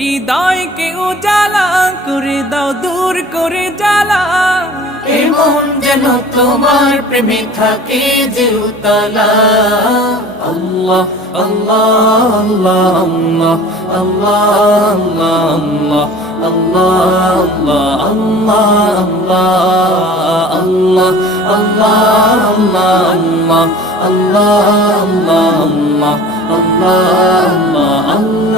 হৃদয়কে উজালা করে দাও, দূর করে জ্বালা। এমন যেন তোমার প্রেমে থাকে যে উতলা। আল্লাহ আল্লাহ আল্লাহ আল্লাহ আল্লাহ আল্লাহ আল্লাহ আল্লাহ আল্লাহ আল্লাহ আল্লাহ আল্লাহ আল্লাহ আল্লাহ আল্লাহ আল্লাহ আল্লাহ